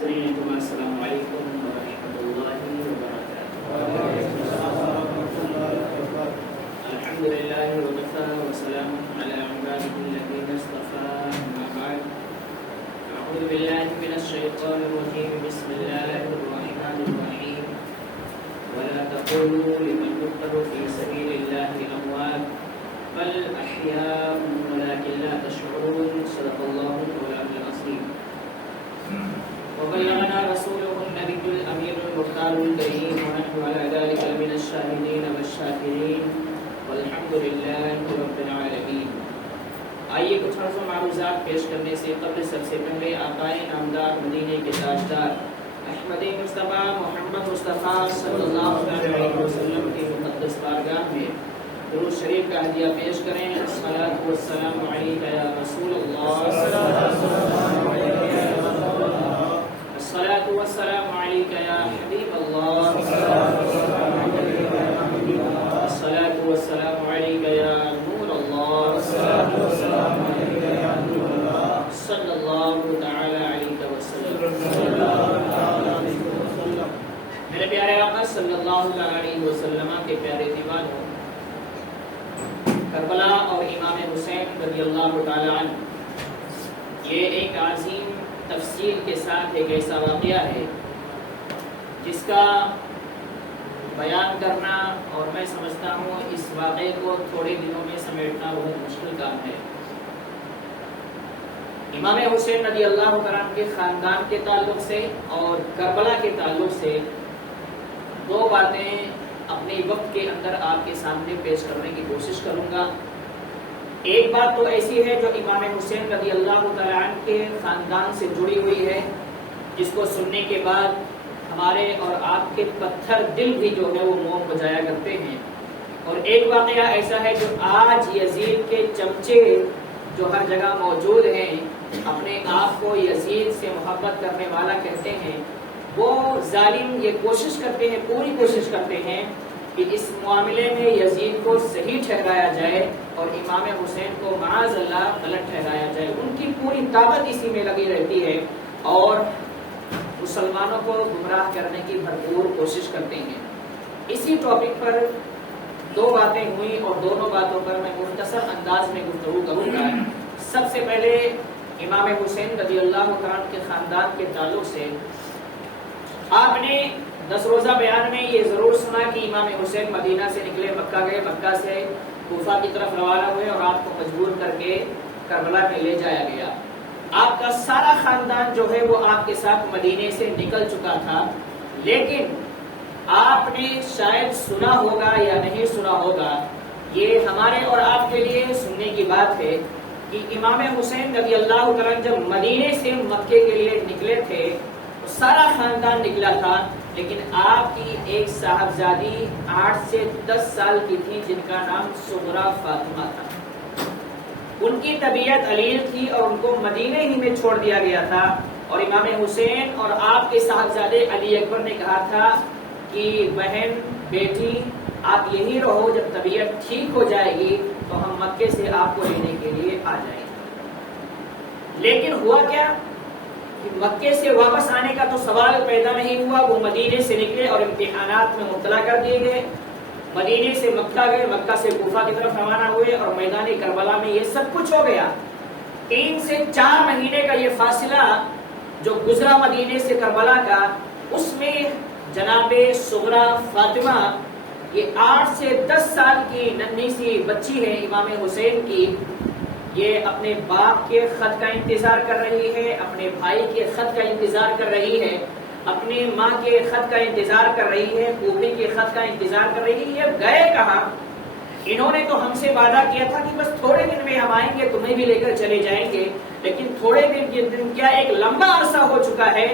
السلام علیکم ورحمۃ اللہ وبرکاتہ۔ الحمد للہ وکفى وسلام علی عباده الذین اصطفى، اما بعد اعوذ باللہ من الشیطان الرجیم، بسم اللہ الرحمن الرحیم، ولا تقولوا لمن يقتل في سبيل الله اموات بل احیاء ولكن لا تشعرون، صدق اللہ مولانا العظیم۔ وبلغنا رسوله النبي الأمير المختار الكريم، ونحن على ذلك من الشاهدين والشاكرين، والحمد لله رب العالمين۔ آئیے کچھ عرض و معروضات پیش کرنے سے قبل سب سے پہلے آقائے نامدار مدینے کے تاجدار احمد مصطفیٰ محمد مصطفیٰ صلی اللہ علیہ وسلم کی مقدس بارگاہ میں درود شریف کا ہدیہ پیش کریں۔ الصلاۃ والسلام علیک یا رسول اللہ، الصلاۃ والسلام علیک یا حبیب اللہ، الصلاۃ والسلام علیک یا نور اللہ، صلی اللہ تعالی علیہ وسلم۔ میرے پیارے آقا صلی اللہ علیہ وسلم کے پیارے دیوانوں، کربلا اور امام حسین رضی اللہ تعالی عنہ، یہ ایک عظیم تفصیل کے ساتھ ایک ایسا واقعہ ہے جس کا بیان کرنا، اور میں سمجھتا ہوں اس واقعے کو تھوڑے دنوں میں سمیٹنا بہت مشکل کام ہے۔ امام حسین رضی اللہ عنہ کے خاندان کے تعلق سے اور کربلا کے تعلق سے دو باتیں اپنے وقت کے اندر آپ کے سامنے پیش کرنے کی کوشش کروں گا۔ ایک بات تو ایسی ہے جو امام حسین رضی اللہ تعالیٰ عنہ کے خاندان سے جڑی ہوئی ہے، جس کو سننے کے بعد ہمارے اور آپ کے پتھر دل بھی جو ہے وہ موم ہو جایا کرتے ہیں۔ اور ایک واقعہ ایسا ہے جو آج یزید کے چمچے جو ہر جگہ موجود ہیں، اپنے آپ کو یزید سے محبت کرنے والا کہتے ہیں، وہ ظالم یہ کوشش کرتے ہیں، پوری کوشش کرتے ہیں کہ اس معاملے میں یزید کو صحیح ٹھہرایا جائے اور امام حسین کو معاذ اللہ غلط ٹھہرایا جائے۔ ان کی پوری طاقت اسی میں لگی رہتی ہے اور مسلمانوں کو گمراہ کرنے کی بھرپور کوشش کرتے ہیں۔ اسی ٹاپک پر دو باتیں ہوئیں اور دونوں باتوں پر میں مختصر انداز میں گفتگو کروں گا۔ سب سے پہلے امام حسین رضی اللہ عنہ کے خاندان کے تعلق سے آپ نے 10 روزہ بیان میں یہ ضرور سنا کہ امام حسین مدینہ سے نکلے، مکہ گئے، مکہ سے کوفہ کی طرف روانہ ہوئے اور آپ کو مجبور کر کے کربلا میں لے جایا گیا۔ آپ کا سارا خاندان جو ہے وہ آپ کے ساتھ مدینے سے نکل چکا تھا، لیکن آپ نے شاید سنا ہوگا یا نہیں سنا ہوگا، یہ ہمارے اور آپ کے لیے سننے کی بات ہے کہ امام حسین رضی اللہ عنہ جب مدینے سے مکے کے لیے نکلے تھے سارا خاندان نکلا تھا، لیکن آپ کی ایک صاحبزادی 8 سے 10 سال کی تھی جن کا نام صغرا فاطمہ تھا۔ ان کی طبیعت علیل تھی اور ان کو مدینے ہی میں چھوڑ دیا گیا تھا، اور امام حسین اور آپ کے صاحبزادے علی اکبر نے کہا تھا کہ بہن بیٹی آپ یہی رہو، جب طبیعت ٹھیک ہو جائے گی تو ہم مکے سے آپ کو لینے کے لیے آ جائیں گے۔ لیکن ہوا کیا کہ مکے سے واپس آنے کا تو سوال پیدا نہیں ہوا، وہ مدینے سے نکلے اور امتحانات میں مبتلا کر دیے گئے۔ مدینے سے مکہ گئے، مکہ سے کوفہ کی طرف روانہ ہوئے اور میدان کربلا میں یہ سب کچھ ہو گیا۔ 3 سے 4 مہینے کا یہ فاصلہ جو گزرا مدینے سے کربلا کا، اس میں جناب صغرا فاطمہ یہ 8 سے 10 سال کی ننھی سی بچی ہے امام حسین کی، یہ اپنے باپ کے خط کا انتظار کر رہی ہے، اپنے بھائی کے خط کا انتظار کر رہی ہے، اپنی ماں کے خط کا انتظار کر رہی ہے، پھوپھی کے خط کا انتظار کر رہی ہے۔ گئے کہاں؟ انہوں نے تو ہم سے وعدہ کیا تھا کہ بس تھوڑے دن میں ہم آئیں گے، تمہیں بھی لے کر چلے جائیں گے، لیکن تھوڑے دن کیا ایک لمبا عرصہ ہو چکا ہے،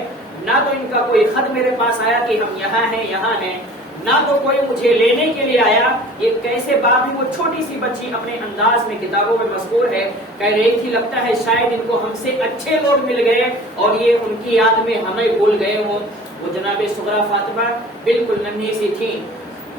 نہ تو ان کا کوئی خط میرے پاس آیا کہ ہم یہاں ہیں، نہ تو کوئی مجھے لینے کے لیے آیا۔ یہ کیسے باپ ہے؟ وہ چھوٹی سی بچی اپنے انداز میں کتابوں میں مذکور ہے، کہہ رہی تھی لگتا ہے شاید ان کو ہم سے اچھے لوگ مل گئے اور یہ ان کی یاد میں ہمیں بھول گئے ہوں۔ وہ جناب صغرا فاطمہ بالکل ننھی سی تھی۔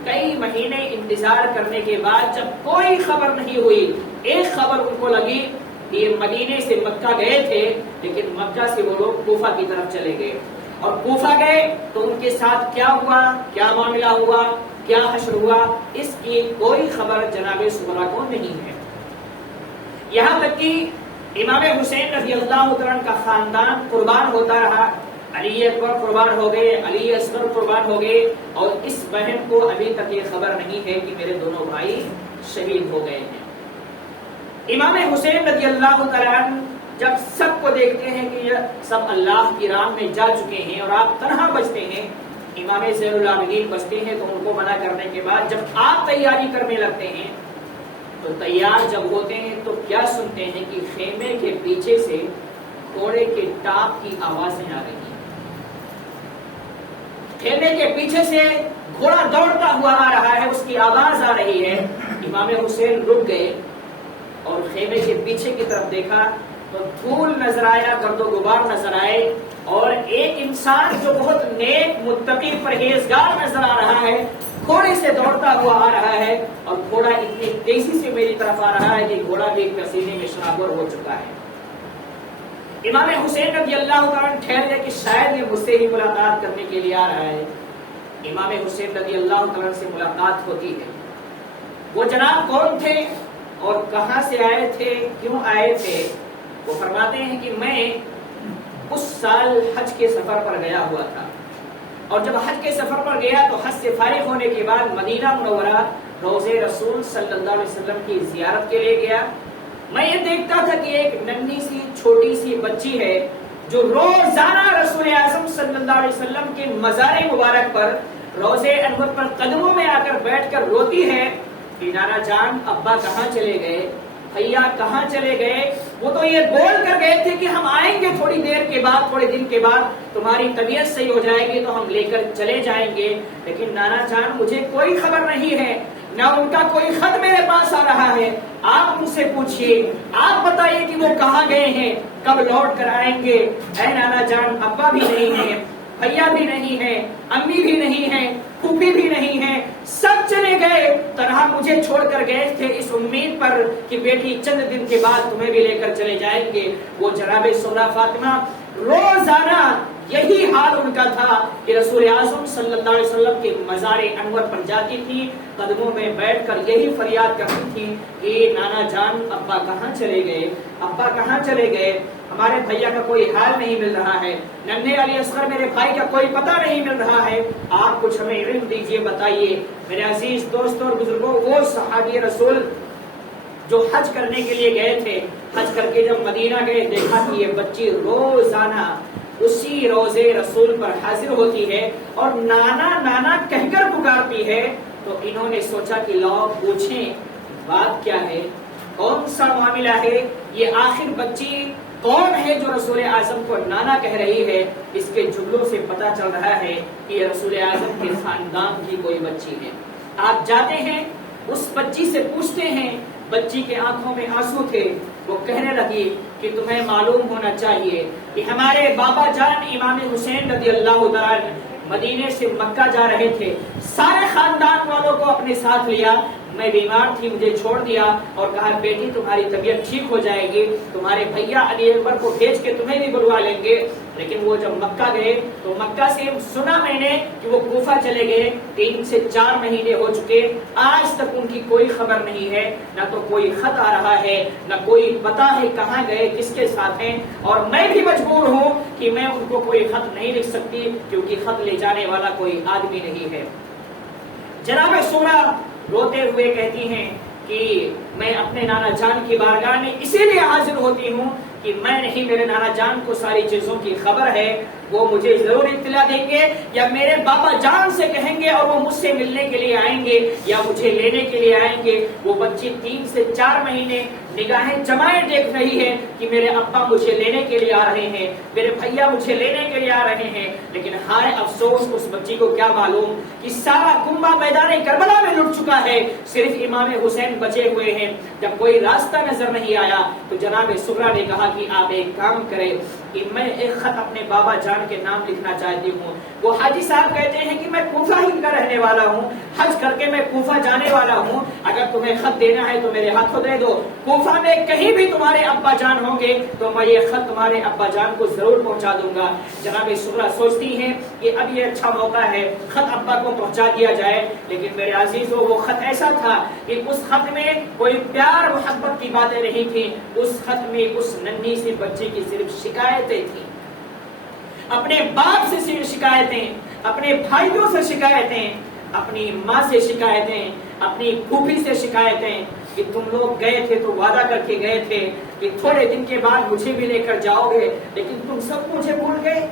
کئی مہینے انتظار کرنے کے بعد جب کوئی خبر نہیں ہوئی، ایک خبر ان کو لگی کہ یہ مدینے سے مکہ گئے تھے، لیکن مکہ سے وہ لوگ کوفہ کی طرف چلے گئے، اور کوفہ گئے تو ان کے ساتھ کیا ہوا، کیا معاملہ ہوا، کیا حشر ہوا، اس کی کوئی خبر جناب صغرا کو نہیں ہے۔ یہاں تک کہ امام حسین رضی اللہ عنہ کا خاندان قربان ہوتا رہا، علی اکبر قربان ہو گئے، علی اصغر قربان ہو گئے، اور اس بہن کو ابھی تک یہ خبر نہیں ہے کہ میرے دونوں بھائی شہید ہو گئے ہیں۔ امام حسین رضی اللہ عنہ جب سب کو دیکھتے ہیں کہ یہ سب اللہ کی راہ میں جا چکے ہیں اور آپ تنہا بچتے ہیں، امام زین العابدین بچتے ہیں، تو ان کو منع کرنے کے بعد جب آپ تیاری کرنے لگتے ہیں تو تیار جب ہوتے ہیں تو کیا سنتے ہیں کہ خیمے کے پیچھے سے گھوڑے کے ٹاپ کی آوازیں آ رہی ہیں، خیمے کے پیچھے سے گھوڑا دوڑتا ہوا آ رہا ہے، اس کی آواز آ رہی ہے۔ امام حسین رک گئے اور خیمے کے پیچھے کی طرف دیکھا تو دھول نظر آیا، گرد و غبار نظر آئے، اور ایک انسان جو بہت نیک متقی پرہیزگار نظر آ رہا ہے گھوڑے سے دوڑتا ہوا آ رہا ہے، اور گھوڑا اتنی تیزی سے میری طرف آ رہا ہے کہ گھوڑا بھی ایک پسینے میں شرابور ہو چکا ہے۔ امام حسین رضی اللہ عنہ ٹھہر گئے کہ شاید یہ مجھ سے ہی ملاقات کرنے کے لیے آ رہا ہے۔ امام حسین رضی اللہ عنہ سے ملاقات ہوتی ہے۔ وہ جناب کون تھے اور کہاں سے آئے تھے، کیوں آئے تھے؟ وہ فرماتے ہیں کہ میں اس سال حج کے سفر پر گیا ہوا تھا، اور جب حج کے سفر پر گیا تو حج سے فارغ ہونے کے بعد مدینہ منورہ روضے رسول صلی اللہ علیہ وسلم کی زیارت کے لیے گیا۔ میں یہ دیکھتا تھا کہ ایک ننھی سی چھوٹی سی بچی ہے جو روزانہ رسول اعظم صلی اللہ علیہ وسلم کے مزار مبارک پر روضے انور پر قدموں میں آ کر بیٹھ کر روتی ہے کہ نانا جان ابا کہاں چلے گئے، بھیا کہاں چلے گئے؟ وہ تو یہ بول کر گئے تھے کہ ہم آئیں گے تھوڑی دیر کے بعد، تھوڑے دن کے بعد تمہاری طبیعت صحیح ہو جائے گی تو ہم لے کر چلے جائیں گے، لیکن نانا جان مجھے کوئی خبر نہیں ہے، نہ ان کا کوئی خط میرے پاس آ رہا ہے، آپ مجھ سے پوچھئے، آپ بتائیے کہ وہ کہاں گئے ہیں، کب لوٹ کر آئیں گے؟ اے نانا جان ابا بھی نہیں ہے، بھیا بھی نہیں ہے، امی بھی نہیں ہے، پھوپھی بھی نہیں ہے، سب چلے گئے، طرح مجھے چھوڑ کر گئے تھے اس امید پر کہ بیٹی چند دن کے بعد تمہیں بھی لے کر چلے جائیں گے۔ وہ جناب سغرا فاطمہ روزانہ یہی حال ان کا تھا کہ رسول اعظم صلی اللہ علیہ وسلم کے مزار انور پر جاتی تھی، قدموں میں بیٹھ کر یہی فریاد کرتی تھی کہ نانا جان ابا کہاں چلے گئے، ابا کہاں چلے گئے، ہمارے بھیا کا کوئی حال نہیں مل رہا ہے، ننھے علی اصغر میرے بھائی کا کوئی پتہ نہیں مل رہا ہے، آپ کچھ ہمیں علم دیجئے، بتائیے۔ میرے عزیز دوستوں اور بزرگوں، وہ صحابی رسول جو حج کرنے کے لیے گئے تھے، حج کر کے جب مدینہ گئے دیکھا کہ یہ بچی روزانہ اسی روزے رسول پر حاضر ہوتی ہے اور نانا نانا کہہ کر پکارتی ہے، تو انہوں نے سوچا کہ لاؤ پوچھیں بات کیا ہے، کون سا معاملہ ہے، یہ آخر بچی کون ہے جو رسول اعظم کو نانا کہہ رہی ہے؟ اس کے جملوں سے پتا چل رہا ہے کہ یہ رسول اعظم کے خاندان کی کوئی بچی ہے۔ آپ جاتے ہیں اس بچی سے پوچھتے ہیں، بچی کے آنکھوں میں آنسو تھے، وہ کہنے لگی کہ تمہیں معلوم ہونا چاہیے کہ ہمارے بابا جان امام حسین رضی اللہ عنہ مدینے سے مکہ جا رہے تھے، سارے خاندان والوں کو اپنے ساتھ لیا، میں بیمار تھی مجھے چھوڑ دیا اور کہا بیٹی تمہاری طبیعت ٹھیک ہو جائے گی، تمہارے بھیا علی اکبر کو بھیج کے تمہیں بھی بلوا لیں گے۔ لیکن وہ جب مکہ گئے تو مکہ سے سنا میں نے کہ وہ کوفہ چلے گئے، 3 سے 4 مہینے ہو چکے، آج تک ان کی کوئی خبر نہیں ہے، نہ تو کوئی خط آ رہا ہے، نہ کوئی پتہ ہے کہاں گئے، کس کے ساتھ ہیں، اور میں بھی مجبور ہوں کہ میں ان کو کوئی خط نہیں لکھ سکتی کیونکہ خط لے جانے والا کوئی آدمی نہیں ہے۔ جناب سغرا روتے ہوئے کہتی ہیں کہ میں اپنے نانا جان کی بارگاہ میں اسی لیے حاضر ہوتی ہوں کہ میں نہیں، میرے نانا جان کو ساری چیزوں کی خبر ہے، وہ مجھے ضرور اطلاع دیں گے، یا میرے بابا جان سے کہیں گے اور وہ مجھ سے ملنے کے لیے آئیں گے یا مجھے لینے کے لیے آئیں گے۔ وہ بچی 3 سے 4 مہینے نگاہیں جمائے دیکھ رہی ہے کہ میرے ابا مجھے لینے کے لیے آ رہے ہیں، میرے بھیا مجھے لینے کے لیے آ رہے ہیں، لیکن ہائے افسوس اس بچی کو کیا معلوم کہ سارا کنبہ میدان کربلا میں لٹ چکا ہے، صرف امام حسین بچے ہوئے ہیں۔ جب کوئی راستہ نظر نہیں آیا تو جناب سغرا نے کہا کہ آپ ایک کام کریں، کہ میں ایک خط اپنے بابا جان کے نام لکھنا چاہتی ہوں. وہ حاجی صاحب کہتے ہیں کہ میں کوفہ ہی کا رہنے والا ہوں, حج کر کے میں کوفہ جانے والا ہوں, اگر تمہیں خط دینا ہے تو میرے ہاتھوں دے دو. کوفہ میں کہیں بھی تمہارے ابا جان ہوں گے تو میں یہ خط تمہارے ابا جان کو ضرور پہنچا دوں گا. جناب سغرا سوچتی ہیں کہ اب یہ اچھا موقع ہے, خط ابا کو پہنچا دیا جائے. لیکن میرے عزیزو وہ خط ایسا تھا کہ اس خط میں کوئی پیار محبت کی باتیں نہیں تھی. اس خط میں اس ننھی سی بچی کی صرف شکایتیں تھیں, اپنے باپ سے شکایتیں, اپنے بھائیوں سے شکایتیں, اپنی ماں سے شکایتیں, اپنی پھوپھی سے شکایتیں کہ تم لوگ گئے تھے تو وعدہ کر کے گئے تھے کہ تھوڑے دن کے بعد مجھے بھی لے کر جاؤ گے, لیکن تم سب مجھے بھول گئے.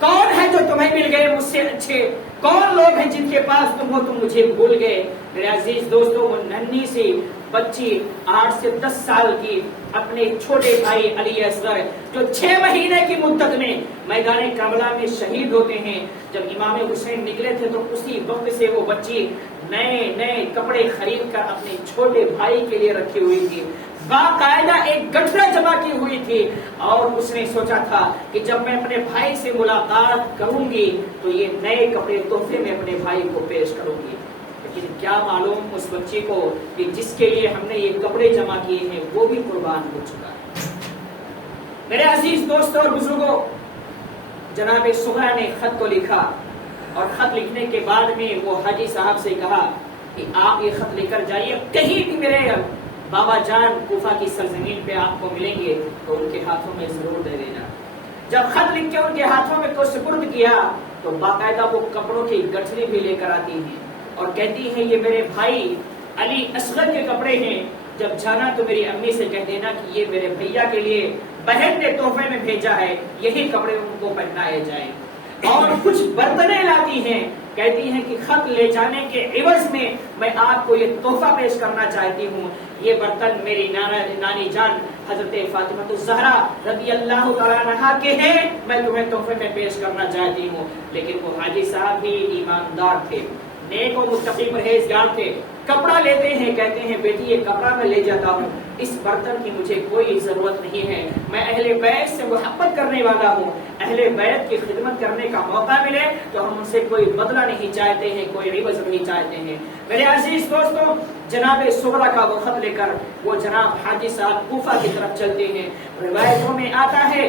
کون ہے جو تمہیں مل گئے مجھ سے اچھے؟ کون لوگ ہیں جن کے پاس تم ہو, تم مجھے بھول گئے. میرے عزیز دوستو, وہ ننھی سی بچی 8 سے 10 سال کی اپنے چھوٹے بھائی علی اصغر جو 6 مہینے کی مدت میں میدان کربلا میں شہید ہوتے ہیں, جب امام حسین نکلے تھے تو اسی وقت سے وہ بچی نئے کپڑے خرید کر اپنے چھوٹے بھائی کے لیے رکھی ہوئی تھی. باقاعدہ ایک گٹھڑا جمع کی ہوئی تھی اور اس نے سوچا تھا کہ جب میں اپنے بھائی سے ملاقات کروں گی تو یہ نئے کپڑے تحفے میں اپنے بھائی کو پیش کروں گی. لیکن کیا معلوم اس بچی کو کہ جس کے لیے ہم نے یہ کپڑے جمع کیے ہیں وہ بھی قربان ہو چکا ہے. میرے عزیز دوستوں اور بزرگوں, جناب سغرا نے خط کو لکھا اور خط لکھنے کے بعد میں وہ حاجی صاحب سے کہا کہ آپ یہ خط لے کر جائیے, کہیں بھی میرے بابا جان کوفہ کی سرزمین پہ آپ کو ملیں گے تو ان کے ہاتھوں میں ضرور دے دینا. جب خط لکھ کے ان کے ہاتھوں میں کو سپرد کیا تو باقاعدہ وہ کپڑوں کی گٹھڑی بھی لے کر آتی ہیں اور کہتی ہیں یہ میرے بھائی علی اصغر کے کپڑے ہیں, جب جانا تو میری امی سے کہہ دینا کہ یہ میرے بھیا کے لیے بہن نے تحفے میں بھیجا ہے, یہی کپڑے ان کو پہنائے جائیں. اور کچھ برتنیں لاتی ہیں, کہتی ہیں کہ خط لے جانے کے عوض میں آپ کو یہ تحفہ پیش کرنا چاہتی ہوں. یہ برتن میری نانی جان حضرت فاطمہ الزہرا رضی اللہ تعالیٰ عنہا کے ہیں, میں تمہیں تحفے میں پیش کرنا چاہتی ہوں. لیکن وہ حاجی صاحب بھی ایماندار تھے, نیک و متقی پرہیزگار تھے. کپڑا لیتے ہیں, کہتے ہیں بیٹی یہ کپڑا میں لے جاتا ہوں, اس برتن کی مجھے کوئی ضرورت نہیں ہے, میں اہل بیت سے محبت کرنے والا ہوں, اہل بیت کی خدمت کرنے کا موقع ملے تو ہم ان سے کوئی بدلہ نہیں چاہتے ہیں, کوئی عوض نہیں چاہتے ہیں. میرے عزیز دوستوں, جناب سغرا کا وہ خط لے کر وہ جناب حاجی صاحب کوفہ کی طرف چلتے ہیں. روایتوں میں آتا ہے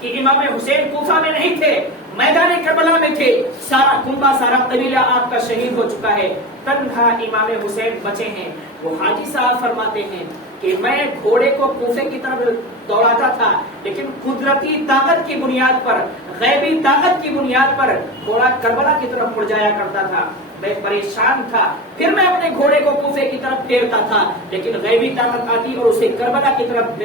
کہ امام حسین کوفہ میں نہیں تھے, میدان کربلا میں تھے. سارا کنبہ, سارا قبیلہ آپ کا شہید ہو چکا ہے, تنہا امام حسین بچے ہیں. وہ حاجی صاحب فرماتے ہیں کہ میں گھوڑے کو کوفے کی طرف دوڑاتا تھا, لیکن قدرتی طاقت کی بنیاد پر, غیبی طاقت کی بنیاد پر گھوڑا کربلا کی طرف مڑ جایا کرتا تھا. میں پریشان تھا, پھر میں اپنے گھوڑے کو کوفے کی طرف پھیرتا تھا, لیکن غیبی طاقت آتی اور اسے کربلا کی طرف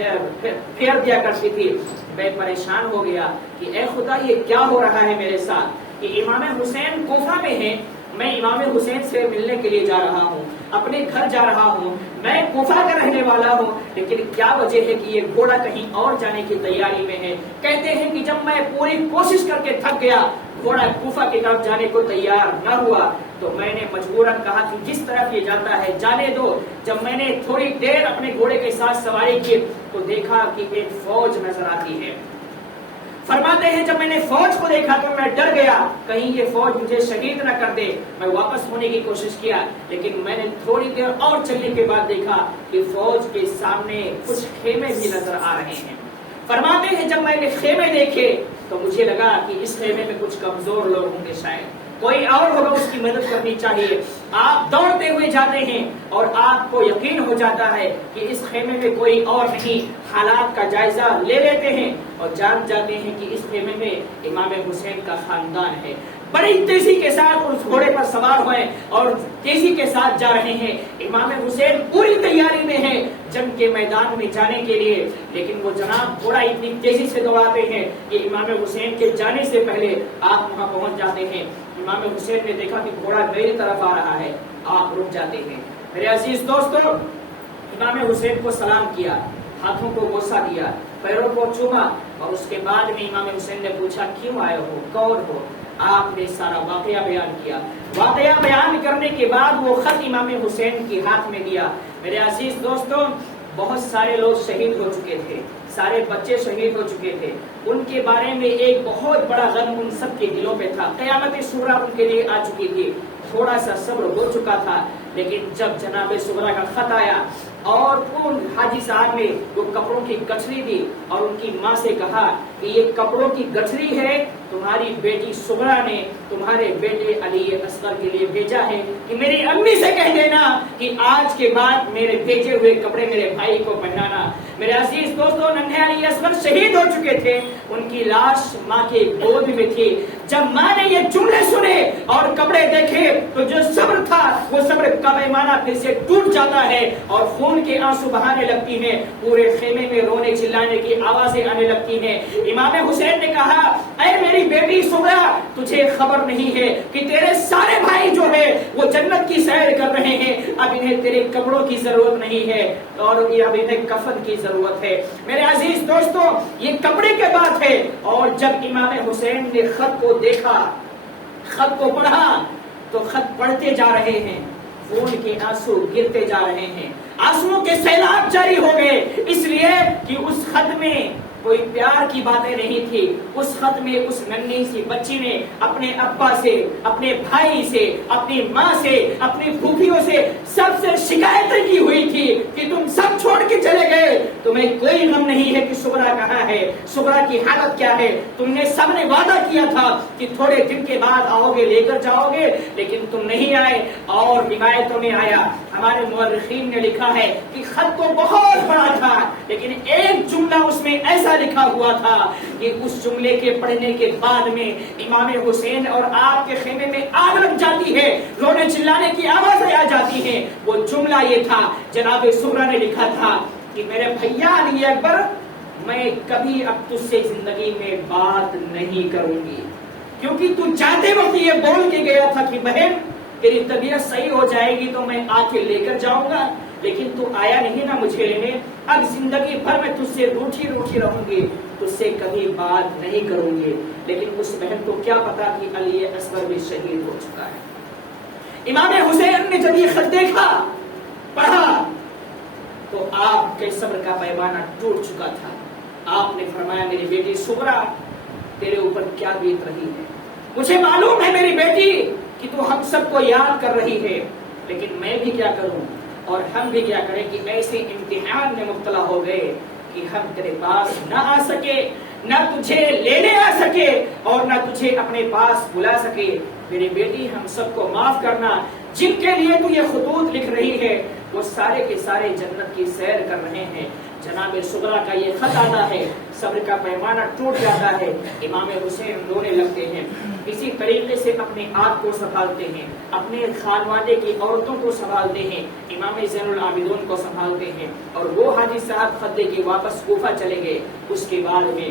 پھیر دیا کرتی تھی. میں پریشان ہو گیا کہ اے خدا یہ کیا ہو رہا ہے میرے ساتھ, کہ امام حسین کوفہ میں ہیں, میں امام حسین سے ملنے کے لیے جا رہا ہوں, اپنے گھر جا رہا ہوں, میں کوفہ کا رہنے والا ہوں, لیکن کیا وجہ ہے کہ یہ گھوڑا کہیں اور جانے کی تیاری میں ہے. کہتے ہیں کہ جب میں پوری کوشش کر کے تھک گیا, گھوڑا کوفہ کی طرف جانے کو تیار نہ ہوا, تو میں نے مجبوراً کہا کہ جس طرف یہ جاتا ہے جانے دو. جب میں نے تھوڑی دیر اپنے گھوڑے کے ساتھ سواری کی تو دیکھا کہ ایک فوج نظر آتی ہے. فرماتے ہیں جب میں نے فوج کو دیکھا تو میں ڈر گیا, کہیں یہ فوج مجھے شہید نہ کر دے. میں واپس ہونے کی کوشش کیا, لیکن میں نے تھوڑی دیر اور چلنے کے بعد دیکھا کہ فوج کے سامنے کچھ خیمے بھی نظر آ رہے ہیں. فرماتے ہیں جب میں نے خیمے دیکھے تو مجھے لگا کہ اس خیمے میں کچھ کمزور لوگ ہوں گے, شاید کوئی اور ہوگا, اس کی مدد کرنی چاہیے. آپ دوڑتے ہوئے جاتے ہیں اور آپ کو یقین ہو جاتا ہے کہ اس خیمے میں کوئی اور نہیں. حالات کا جائزہ لے لیتے ہیں اور جان جاتے ہیں کہ اس خیمے میں امام حسین کا خاندان ہے. بڑی تیزی کے ساتھ اس گھوڑے پر سوار ہوئے اور تیزی کے ساتھ جا رہے ہیں. امام حسین پوری تیاری میں ہے جنگ کے میدان میں جانے کے لیے, لیکن وہ جناب گھوڑا اتنی تیزی سے دوڑاتے ہیں کہ امام حسین کے جانے سے پہلے آپ وہاں پہنچ جاتے ہیں. امام حسین نے دیکھا کہ گھوڑا میری طرف آ رہا ہے, آپ رک جاتے ہیں. میرے عزیز دوستو, امام حسین کو سلام کیا, ہاتھوں کو بوسہ دیا, پیروں کو چوما, اور اس کے بعد میں امام حسین نے پوچھا کیوں آئے ہو, کون ہو. آپ نے سارا واقعہ بیان کیا. واقعہ بیان کرنے کے بعد وہ خط امام حسین کے ہاتھ میں دیا. میرے عزیز دوستو, بہت سارے لوگ شہید ہو چکے تھے, سارے بچے شہید ہو چکے تھے, ان کے بارے میں ایک بہت بڑا غم ان سب کے دلوں پہ تھا. قیامت صغریٰ ان کے لیے آ چکی تھی. تھوڑا سا صبر ہو چکا تھا، لیکن جب جناب صغریٰ کا خط آیا اور ان حاجی صاحب نے وہ کپڑوں کی گٹھری دی اور ان کی ماں سے کہا کہ یہ کپڑوں کی گٹھری ہے، تمہاری بیٹی صغریٰ نے تمہارے بیٹے علی اصغر کے لیے بھیجا ہے کہ میری امی سے کہہ دینا کہ آج کے بعد میرے بھیجے ہوئے کپڑے میرے بھائی کو پہنانا. میرے عزیز دوستو، ننھے علی اصغر شہید ہو چکے تھے، ان کی لاش ماں کے گود میں تھی. جب ماں نے یہ جملے سنے اور کپڑے دیکھے تو جو صبر تھا وہ صبر کا پیمانہ پھر سے ٹوٹ جاتا ہے اور خون کے آنسو بہانے لگتی ہیں. پورے خیمے میں رونے چلانے کی آوازیں آنے لگتی ہیں. امام حسین نے کہا، اے میری بیٹی صغریٰ، تجھے خبر نہیں ہے کہ تیرے سارے بھائی جو ہے وہ جنت کی سیر کر رہے ہیں. اب انہیں تیرے کپڑوں کی ضرورت نہیں ہے اور اب انہیں کفن کی ضرورت ہے. میرے عزیز دوستو، یہ کپڑے کے بات ہے. اور جب امام حسین نے خط کو دیکھا، خط کو پڑھا تو خط پڑھتے جا رہے ہیں، خون کے آنسو گرتے جا رہے ہیں، آنسوؤں کے سیلاب جاری ہو گئے، اس لیے کہ اس خط میں کوئی پیار کی باتیں نہیں تھی. اس خط میں اس ننھی سی بچی نے اپنے ابا سے، اپنے بھائی سے، اپنی ماں سے، اپنی پھوپھیوں سے سب سے شکایتیں کی ہوئی تھی کہ تم سب چھوڑ کے چلے گئے، تمہیں کوئی غم نہیں ہے کہ صغریٰ کہاں ہے، صغریٰ کی حالت کیا ہے. تم نے سب نے وعدہ کیا تھا کہ تھوڑے دن کے بعد آؤ گے، لے کر جاؤ گے، لیکن تم نہیں آئے. اور روایتوں میں آیا، ہمارے مورخین نے لکھا ہے کہ خط تو بہت بڑا تھا، لیکن ایک جملہ اس میں ایسا لکھا ہوا تھا کہ اس جملے کے پڑھنے کے بعد میں امام حسین اور آپ کے خیمے میں آگ لگ جاتی ہے، رونے چلانے کی آوازیں آ جاتی ہیں. وہ جملہ یہ تھا، جناب صغریٰ نے لکھا تھا کہ میرے بھیا علی اکبر، میں کبھی اب تجھ سے زندگی میں بات نہیں کروں گی، کیونکہ تو جاتے وقت یہ بول کے گیا تھا کہ بہن تیری طبیعت صحیح ہو جائے گی تو میں آ کے لے کر جاؤں گا، لیکن تو آیا نہیں نا مجھے لینے. اب زندگی بھر میں تجھ سے روٹھی روٹھی رہوں گی، تجھ سے کبھی بات نہیں کروں گی. لیکن اس بہن کو کیا پتا کہ علی اصغر بھی شہید ہو چکا ہے. امام حسین نے جب یہ خط دیکھا، پڑھا، تو آپ کے صبر کا پیمانہ ٹوٹ چکا تھا. آپ نے فرمایا، میری بیٹی صغریٰ، تیرے اوپر کیا بیت رہی ہے. مجھے معلوم ہے میری بیٹی کہ تو ہم سب کو یاد کر رہی ہے، لیکن میں بھی کیا کروں اور ہم بھی کیا کریں کہ ایسے امتحان میں مبتلا ہو گئے کہ ہم تیرے پاس نہ آ سکے، نہ تجھے لینے آ سکے اور نہ تجھے اپنے پاس بلا سکے. میری بیٹی، ہم سب کو معاف کرنا. جن کے لیے تو یہ خطوط لکھ رہی ہے وہ سارے کے سارے جنت کی سیر کر رہے ہیں. جناب صغریٰ کا یہ خط آتا ہے، صبر کا پیمانہ ٹوٹ جاتا ہے. امام حسین رونے لگتے ہیں. اسی طریقے سے اپنے آپ کو سنبھالتے ہیں، اپنے خانوادے کی عورتوں کو سنبھالتے ہیں، امام زین العابدین کو سنبھالتے ہیں. اور وہ حاجی صاحب خط دے کے واپس کوفہ چلے گئے. اس کے بعد میں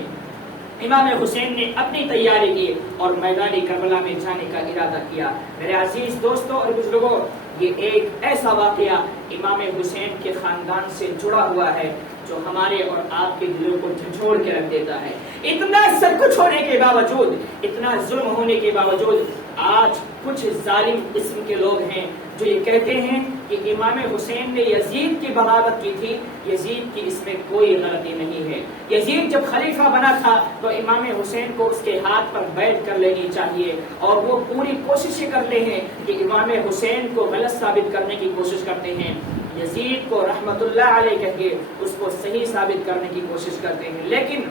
امام حسین نے اپنی تیاری کی اور میدان کربلا میں جانے کا ارادہ کیا. میرے عزیز دوستوں اور بزرگوں، یہ ایک ایسا واقعہ امام حسین کے خاندان سے جڑا ہوا ہے جو ہمارے اور آپ کے دلوں کو جھنجھوڑ کے رکھ دیتا ہے. اتنا سب کچھ ہونے کے باوجود، اتنا ظلم ہونے کے باوجود، آج کچھ ظالم قسم کے لوگ ہیں جو یہ کہتے ہیں کہ امام حسین نے یزید کی بغاوت کی تھی. یزید کی اس میں کوئی غلطی نہیں ہے. یزید جب خلیفہ بنا تھا تو امام حسین کو اس کے ہاتھ پر بیعت کر لینی چاہیے، اور وہ پوری کوششیں کرتے ہیں کہ امام حسین کو غلط ثابت کرنے کی کوشش کرتے ہیں. یزید کو رحمت اللہ علیہ کہہ کے اس کو صحیح ثابت کرنے کی کوشش کرتے ہیں. لیکن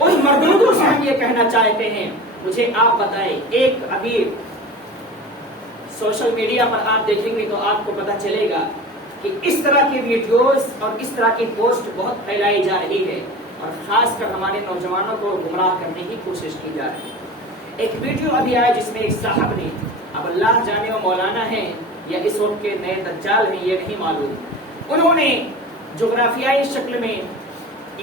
ان مردودوں سے ہم یہ کہنا چاہتے ہیں، مجھے آپ بتائیں، ایک ابھی سوشل میڈیا پر آپ دیکھیں گے تو آپ کو پتا چلے گا کہ اس طرح کی ویڈیوز اور اس طرح کی پوسٹ بہت پھیلائی جا رہی ہے، اور خاص کر ہمارے نوجوانوں کو گمراہ کرنے کی کوشش کی جا رہی ہے. ایک ویڈیو ابھی آیا جس میں ایک صاحب نے، اب اللہ جانے وہ مولانا ہیں یا اس وقت کے نئے دجال ہیں یہ نہیں معلوم، انہوں نے جغرافیائی شکل میں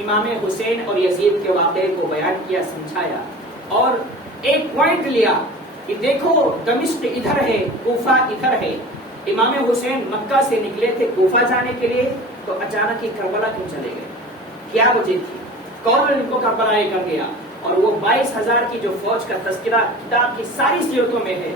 امام حسین اور یزید کے واقعے کو بیان کیا، سمجھایا، اور ایک پوائنٹ لیا کہ دیکھو دمشق ادھر ہے، کوفہ ادھر ہے. امام حسین مکہ سے نکلے تھے کوفہ جانے کے لیے، تو اچانک ہی کربلا کیوں چلے گئے؟ کیا وجہ تھی؟ کون ان کو کربلا کر گیا؟ اور وہ 22,000 کی جو فوج کا تذکرہ کتاب کی ساری سیرتوں میں ہے،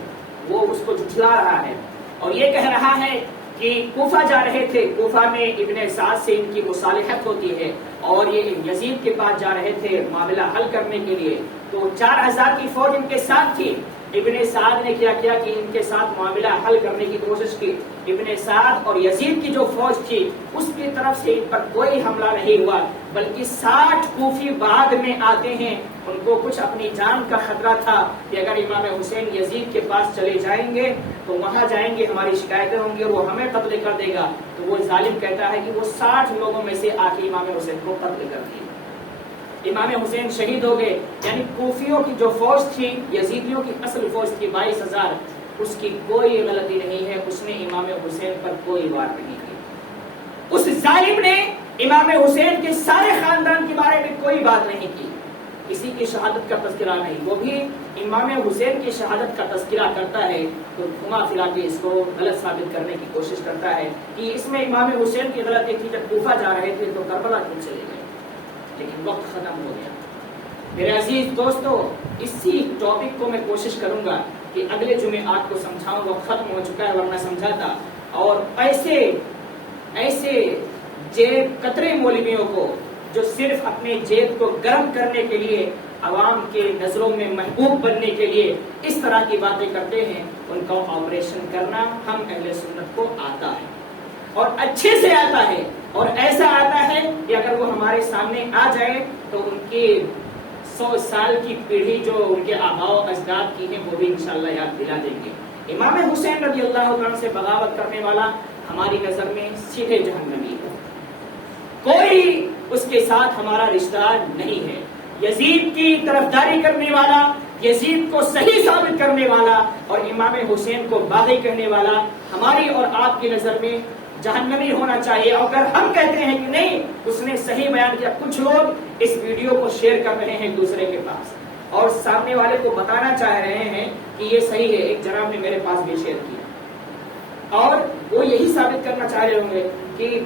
وہ اس کو جھٹلا رہا ہے اور یہ کہہ رہا ہے کہ کوفہ جا رہے تھے، کوفہ میں ابن سعد سے ان کی مصالحت ہوتی ہے اور یہ یزید کے پاس جا رہے تھے معاملہ حل کرنے کے لیے، تو 4000 کی فوج ان کے ساتھ تھی۔ ابن سعد نے کیا کیا کہ ان کے ساتھ معاملہ حل کرنے کی کوشش کی۔ ابن سعد اور یزید کی جو فوج تھی اس کی طرف سے ان پر کوئی حملہ نہیں ہوا، بلکہ 60 کوفی بعد میں آتے ہیں، ان کو کچھ اپنی جان کا خطرہ تھا کہ اگر امام حسین یزید کے پاس چلے جائیں گے تو وہاں جائیں گے ہماری شکایتیں ہوں گی اور وہ ہمیں قتل کر دے گا، تو وہ ظالم کہتا ہے کہ وہ 60 لوگوں میں سے آ کے امام حسین کو قتل کر دیا۔ امام حسین شہید ہو گئے، یعنی کوفیوں کی جو فوج تھی، یزیدیوں کی اصل فوج تھی 22,000، اس کی کوئی غلطی نہیں ہے، اس نے امام حسین پر کوئی وار نہیں کی۔ اس ظالم نے امام حسین کے سارے خاندان کے بارے میں کوئی بات نہیں کی، کسی کی شہادت کا تذکرہ نہیں، وہ بھی امام حسین کی شہادت کا تذکرہ کرتا ہے تو گھما پھرا کے اس کو غلط ثابت کرنے کی کوشش کرتا ہے کہ اس میں امام حسین کی غلطی تھی، جب کوفہ جا رہے تھے تو کربلا کیوں چلے گئے، لیکن وقت ختم ہو گیا۔ میرے عزیز دوستو، اسی ٹاپک کو میں کوشش کروں گا کہ اگلے جمعے آپ کو سمجھاؤں، وقت ختم ہو چکا ہے ورنہ سمجھاتا، اور ایسے جیب قطرے مولویوں کو جو صرف اپنے جیب کو گرم کرنے کے لیے، عوام کے نظروں میں محبوب بننے کے لیے اس طرح کی باتیں کرتے ہیں، ان کا آپریشن کرنا ہم اہل سنت کو آتا ہے اور اچھے سے آتا ہے، اور ایسا آتا ہے کہ اگر وہ ہمارے سامنے آ جائے تو ان کی 100 سال کی پیڑھی جو ان کے آباء و اجداد کی ہیں وہ بھی انشاءاللہ یاد دلا دیں گے۔ امام حسین رضی اللہ عنہ سے بغاوت کرنے والا ہماری نظر میں سیدھے جہنمی ہے، کوئی اس کے ساتھ ہمارا رشتہ نہیں ہے۔ یزید کی طرفداری کرنے والا، یزید کو صحیح ثابت کرنے والا اور امام حسین کو باغی کہنے والا ہماری اور آپ کی نظر میں جہنمی ہونا چاہیے۔ اگر ہم کہتے ہیں کہ نہیں اس نے صحیح بیان کیا، کچھ لوگ اس ویڈیو کو شیئر کر رہے ہیں دوسرے کے پاس اور سامنے والے کو بتانا چاہ رہے ہیں کہ یہ صحیح ہے، ایک جناب نے میرے پاس بھی شیئر کیا اور وہ یہی ثابت کرنا چاہ رہے ہوں گے کہ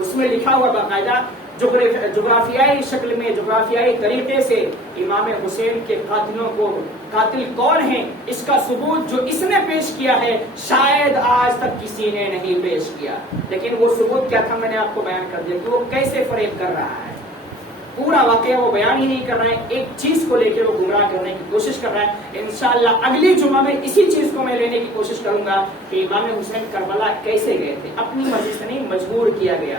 اس میں لکھا ہوا باقاعدہ جغرافیائی شکل میں، جغرافیائی طریقے سے امام حسین کے قاتلوں کو، قاتل کون ہیں اس کا ثبوت جو اس نے پیش کیا ہے شاید آج تک کسی نے نہیں پیش کیا، لیکن وہ ثبوت کیا تھا میں نے آپ کو بیان کر دیا کہ وہ کیسے فریب کر رہا ہے، پورا واقعہ وہ بیان ہی نہیں کر رہا ہے، ایک چیز کو لے کے وہ گمراہ کرنے کی کوشش کر رہا ہے۔ انشاءاللہ اگلی جمعہ میں اسی چیز کو میں لینے کی کوشش کروں گا کہ امام حسین کربلا کیسے گئے تھے، اپنی مرضی سے نہیں، مجبور کیا گیا،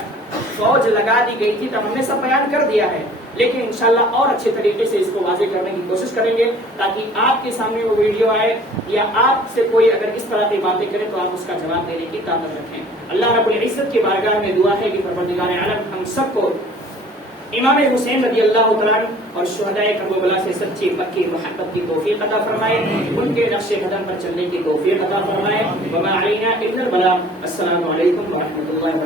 فوج لگا دی گئی تھی، تب ہم نے سب بیان کر دیا ہے، لیکن انشاءاللہ اور اچھے طریقے سے اس کو واضح کرنے کی کوشش کریں گے تاکہ آپ کے سامنے وہ ویڈیو آئے یا آپ سے کوئی اگر اس طرح کی باتیں کرے تو آپ اس کا جواب دینے کی طاقت رکھیں۔ اللہ رب العزت کی بارگاہ میں دعا ہے کہ پروردگار عالم ہم سب کو امام حسین رضی اللہ تعالیٰ اور شہدائے کربلا سے سچی پکی محبت کی توفیق عطا فرمائے، ان کے نقش قدم پر چلنے کی توفیق عطا فرمائے۔ وما علینا الا البلاغ۔ السلام علیکم ورحمۃ اللہ وبرکاتہ۔